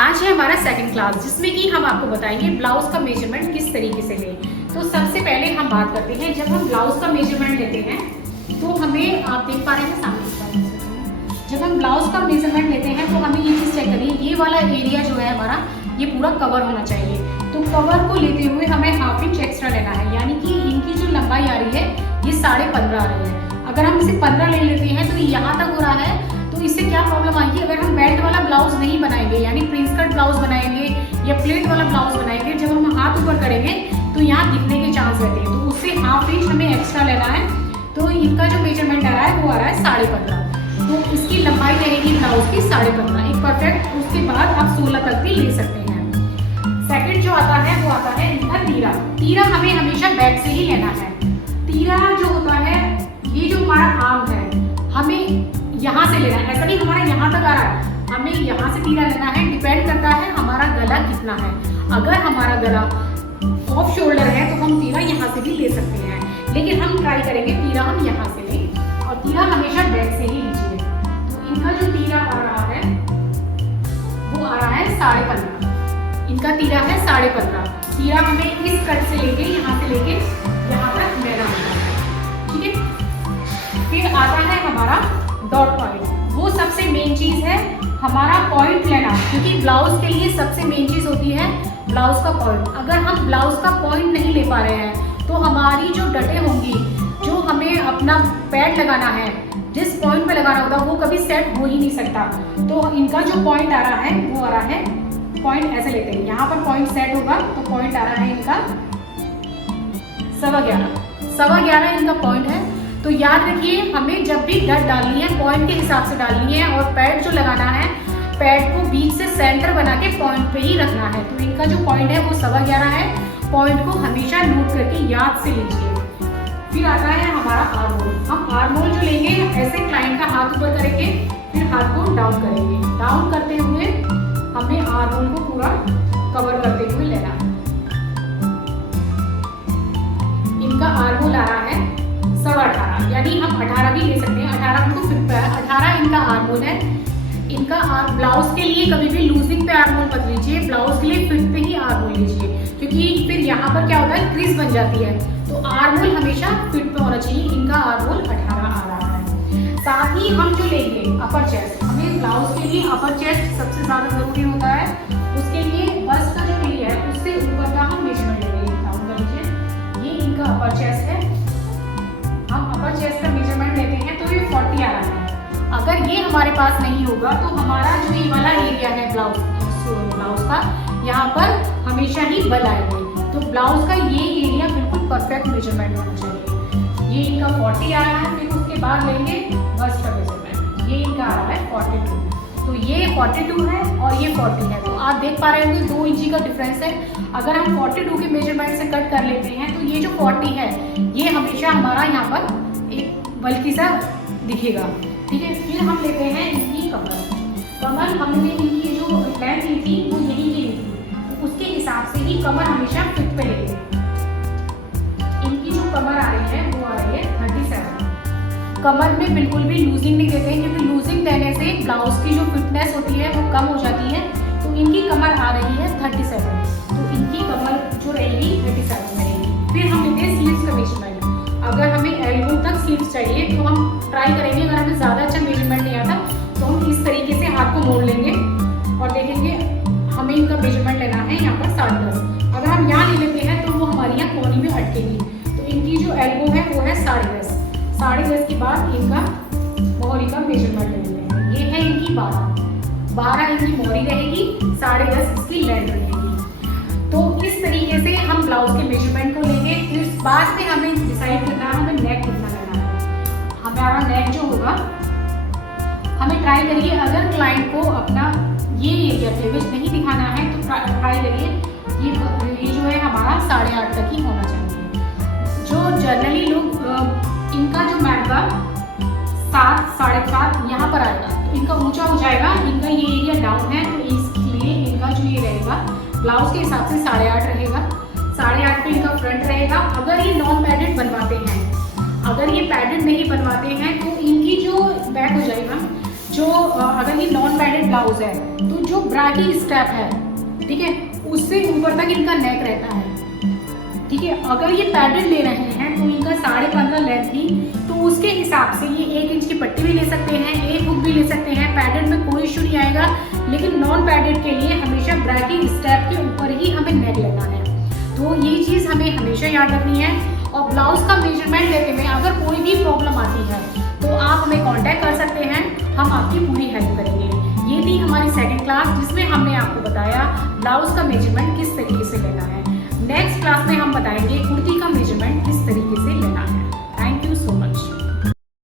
आज है हमारा सेकंड क्लास जिसमें कि हम आपको बताएंगे ब्लाउज का मेजरमेंट किस तरीके से लें। तो सबसे पहले हम बात करते हैं, जब हम ब्लाउज का मेजरमेंट लेते हैं तो हमें, आप देख पा रहे हैं सामने, जब हम ब्लाउज का मेजरमेंट लेते हैं तो हमें ये चीज़ चेक करनी है, ये वाला एरिया जो है हमारा ये पूरा कवर होना चाहिए। तो कवर को लेते हुए हमें हाफ इंच एक्स्ट्रा लेना है, यानी कि इनकी जो लंबाई आ रही है ये 15.5 आ रही है। अगर हम इसे 15 ले लेते हैं तो यहाँ तक हो रहा है, तो इससे क्या प्रॉब्लम आएगी, अगर हम बेल्ट वाला ब्लाउज नहीं बनाएंगे यानी प्रिंस कट ब्लाउज बनाएंगे या प्लेट वाला ब्लाउज बनाएंगे, जब हम हाथ ऊपर करेंगे तो यहाँ दिखने के चांस रहते हैं। तो उससे हाफ इंच हमें एक्स्ट्रा लेना है। तो इनका जो मेजरमेंट आ रहा है वो आ रहा है 15.5, तो इसकी लंबाई रहेगी ब्लाउज की 15.5, एक परफेक्ट। उसके बाद आप 16 तक भी ले सकते हैं। सेकंड जो आता है वो आता है इनका तीरा। तीरा हमें हमेशा बैक से ही लेना है। तीरा जो होता है, ये जो हमारा आर्म है हमें यहाँ से लेना है, ऐसा नहीं हमारा यहाँ तक आ रहा है, हमें यहाँ से तीरा लेना है। डिपेंड करता है हमारा गला कितना है। अगर हमारा गला ऑफ शोल्डर है तो हम तीरा यहाँ से भी ले सकते हैं, लेकिन हम ट्राई करेंगे तीरा हम यहाँ से लें, और तीरा हमेशा बैक से ही लीजिए। तो इनका जो तीरा आ रहा है वो आ रहा है 15.5। इनका तीरा है 15.5। तीरा हमें इस कट से लेके यहाँ से लेके यहाँ तक लेना होता है, ठीक है। फिर आता है हमारा डॉट पॉइंट। वो सबसे मेन चीज है हमारा पॉइंट लेना, क्योंकि ब्लाउज के लिए सबसे मेन चीज होती है ब्लाउज का पॉइंट। अगर हम ब्लाउज का पॉइंट नहीं ले पा रहे हैं तो हमारी जो डटे होंगी, जो हमें अपना पैड लगाना है, जिस पॉइंट पे लगाना होगा वो कभी सेट हो ही नहीं सकता। तो इनका जो पॉइंट आ रहा है वो आ रहा है, पॉइंट ऐसे लेते हैं, यहाँ पर पॉइंट सेट होगा तो पॉइंट आ रहा है इनका 11.25 इनका पॉइंट है। तो याद रखिए, हमें जब भी डट डालनी है पॉइंट के हिसाब से डालनी है, और पैड जो लगाना है पैड को बीच से सेंटर बना के पॉइंट पे ही रखना है। तो इनका जो पॉइंट है वो 11.25 है। पॉइंट को हमेशा नोट करके याद से लीजिए। फिर आता है हमारा आर्म होल। हम आर्म होल जो लेंगे, ऐसे क्लाइंट का हाथ ऊपर करेंगे, फिर हाथ को डाउन करेंगे। डाउन करते हुए हमें आर्म होल को पूरा कवर करते हुए लेना है। इनका आर्म होल आ रहा है 18.25, यानी हम 18 भी ले सकते हैं। 18 हमको फिट पे है, 18 इनका आर्म होल है। इनका ब्लाउज के लिए कभी भी लूजिंग पे आर्म होल मत लीजिए, ब्लाउज के लिए फिट पे ही आर्म होल लीजिए, क्योंकि फिर यहाँ पर क्या होता है, क्रीज बन जाती है। तो आर्म होल हमेशा फिट पे होना चाहिए। इनका आर्म होल 18 आ रहा है। साथ ही हम जो लेंगे अपर चेस्ट, हमें ब्लाउज के लिए अपर चेस्ट सबसे ज्यादा जरूरी होता है। उसके लिए बस का जो एरिया है उससे ऊपर का हम मेजरमेंट लेंगे। डाउन कर लीजिए, ये इनका अपर चेस्ट है। हम अपर चेस्ट का मेजरमेंट लेते हैं तो ये 40 आ रहा है। अगर ये हमारे पास नहीं होगा तो हमारा जो ये वाला एरिया है ब्लाउज का, यहाँ पर हमेशा ही बल आएंगे। तो ब्लाउज का ये एरिया बिल्कुल परफेक्ट मेजरमेंट होना चाहिए। ये इनका 40 आ रहा है। फिर उसके बाद लेंगे बस्ट का मेजरमेंट, ये इनका आ रहा है 42। तो ये 42 है और ये 40 है। तो आप देख पा रहे होंगे 2 इंची का डिफरेंस है। अगर हम 42 के मेजरमेंट से कट कर लेते हैं तो ये जो 40 है ये हमेशा हमारा यहाँ पर एक बल्कि सा दिखेगा, ठीक है। फिर हम लेते हैं इनकी कमर। हमने इनकी जो लेंथ ली थी वो यही की ली थी, तो उसके हिसाब से ही कमर हमेशा फिट पे लेंगे। इनकी जो कमर आ रही है वो आ रही है 37। कमर में बिल्कुल भी लूजिंग नहीं देते हैं, क्योंकि लूजिंग देने से ब्लाउज की जो फिटनेस होती है वो कम हो जाती है। तो इनकी कमर आ रही है 37, तो इनकी कमर जो रहेगी 37 रहेगी। फिर हम लेते हैं स्लीव्स का मेजरमेंट। अगर हमें एल्बो तक स्लीव्स चाहिए तो हम ट्राई करेंगे, अगर हमें ज़्यादा अच्छा मेजरमेंट नहीं आता तो हम इस तरीके से हाथ को मोड़ लेंगे और देखेंगे हमें इनका मेजरमेंट लेना है यहाँ पर 10.5। अगर हम यहाँ ले लेते हैं तो वो हमारी यहाँ कोनी में अटकेगी। तो इनकी जो एल्बो है वो है 10.5। 10.5 के बाद इनका मोहरी का मेजरमेंट ले लेते हैं। ये है इनकी 12 इनकी मोहरी रहेगी, 10.5 इसकी लेंथ रहेगी। तो इस तरीके से हम ब्लाउज के मेजरमेंट को लेंगे। फिर बाद में हमें डिसाइड करना है हमें नेक कितना लेना है। हमारा नेक जो होगा, हमें ट्राई करिए, अगर क्लाइंट को अपना ये एरिया क्लीवेज नहीं दिखाना है तो ट्राई करिए ये जो है हमारा 8.5 तक ही होना चाहिए। जो जनरली लोग इनका जो मैटगा 7, 7.5 यहाँ पर आएगा तो इनका ऊंचा हो जाएगा। इनका ये एरिया डाउन है तो इसलिए इनका जो ये रहेगा ब्लाउज के हिसाब से 8.5 रहेगा। 8.5 पे इनका फ्रंट रहेगा। अगर ये नॉन पैडेड बनवाते हैं, अगर ये पैडेड नहीं बनवाते हैं तो इनकी जो बैक हो जाएगा, जो अगर ये नॉन पैडेड ब्लाउज है तो जो ब्राकी स्टेप है, ठीक है, उससे ऊपर तक इनका नेक रहता है, ठीक है। अगर ये पैडेड ले रहे हैं तो इनका 15.5 लेंथ थी, तो उसके हिसाब से ये 1 इंच की पट्टी भी ले सकते हैं, 1 हुक भी ले सकते हैं, पैडेड में कोई इशू नहीं आएगा। लेकिन नॉन पैडेड के लिए हमेशा ब्राकी स्टेप के ऊपर ही हमें नेक लेना है, तो ये चीज़ हमें हमेशा याद रखनी है। और ब्लाउज का मेजरमेंट लेने में अगर कोई भी प्रॉब्लम आती है तो आप हमें कांटेक्ट कर सकते हैं, हम आपकी पूरी हेल्प करेंगे। ये थी हमारी सेकंड क्लास, जिसमें हमने आपको बताया ब्लाउज का मेजरमेंट किस तरीके से लेना है। नेक्स्ट क्लास में हम बताएंगे कुर्ती का मेजरमेंट किस तरीके से लेना है। Thank you so much.